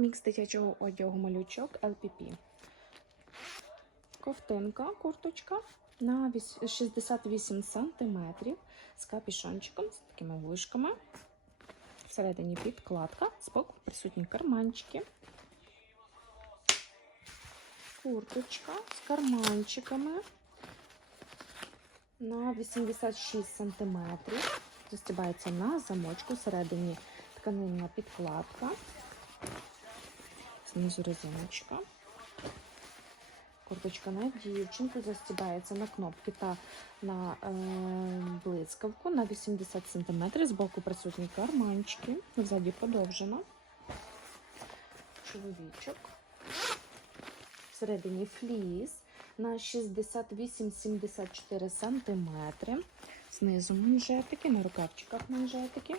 Мікс дитячого одягу малючок LPP. Ковтинка, курточка на 68 см з капішончиком, з такими вушками. Всередині підкладка, збоку присутні карманчики. Курточка з карманчиками на 86 см. Застібається на замочку, всередині тканинна підкладка. Знизу резиночка. Курточка на дівчинку застібається на кнопки та на е, блискавку на 80 см. Збоку присутні карманчики. Ззаді подовжена. Чоловічок. Всередині фліс на 68-74 см. Знизу манжетики, на рукавчиках манжетики.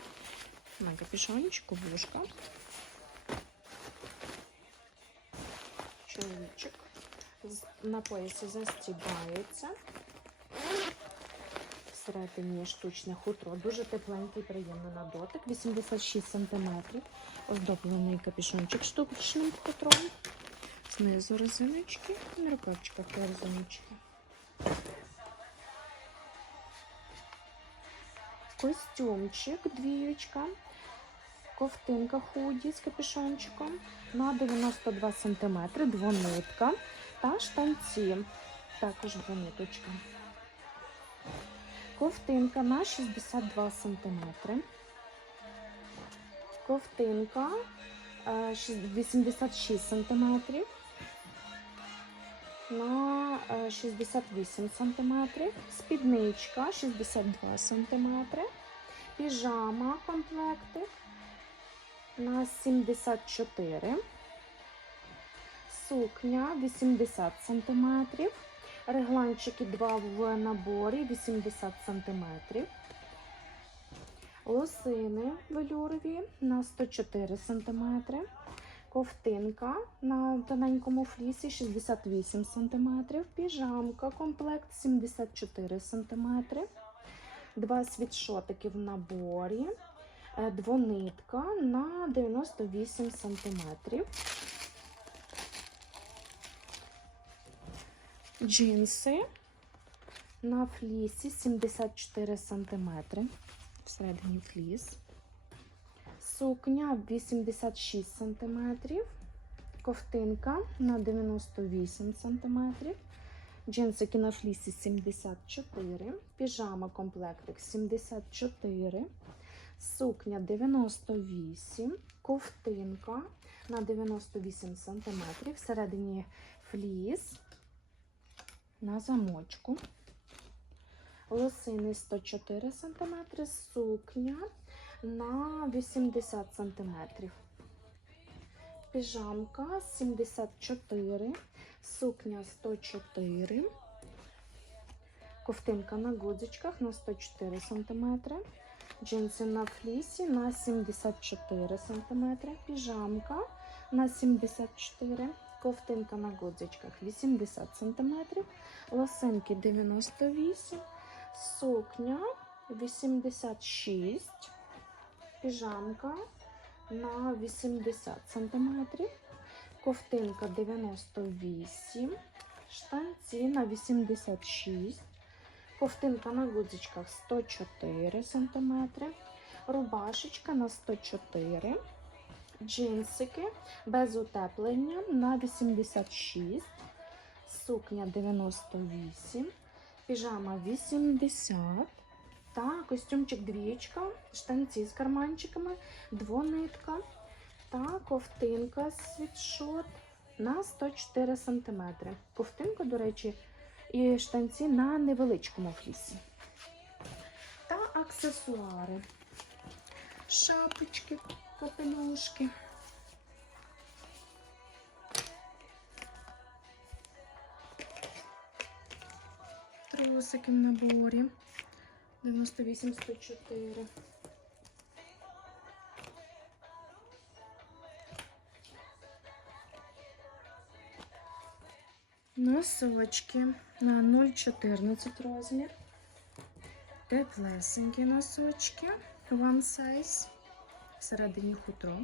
На капюшончику вушка. Чоловічок. На поясі застібається. Всередині штучне хутро. Дуже тепленький, приємний на дотик. 86 см. Оздоблений капюшончик штучним хутром. Знизу резиночки. На рукавчиках резиночки. Костюмчик, двієчка. Ковтинка худі з капюшончиком на 92 см, двонитка та штанці, також двониточка. Ковтинка на 62 см. Ковтинка е, 86 см. На е, 68 см. Спідничка 62 см. Піжама комплектик на 74 сукня 80 см, регланчики 2 в наборі 80 см, лосини велюрові на 104 см, ковтинка на тоненькому флісі 68 см, піжамка комплект 74 см, два світшотики в наборі. Е, Двонитка на 98 сантиметрів. Джинси на флісі 74 сантиметри. Всередині фліс. Сукня 86 сантиметрів. Ковтинка на 98 сантиметрів. Джинсики на флісі 74. Піжама комплектик 74 сукня 98, ковтинка на 98 см, всередині фліс на замочку, лосини 104 см, сукня на 80 см, піжамка 74, сукня 104, ковтинка на гудзичках на 104 см. Джинси на флісі на 74 см, піжамка на 74 ковтинка на гудзичках 80 см, лосинки 98 сукня 86 піжамка на 80 см, ковтинка 98 штанці на 86 Ковтинка на гудзичках 104 см, рубашечка на 104 джинсики без утеплення на 86, сукня 98, піжама 80 та костюмчик двієчка, штанці з карманчиками, двонитка. Та ковтинка світшот на 104 см. Ковтинка, до речі, і штанці на невеличкому флісі. Та аксесуари. Шапочки, капелюшки. Трусики в наборі. 98-104. Носочки на 0,14 розмір. Теплесенькі носочки. One size. Всередині хутро.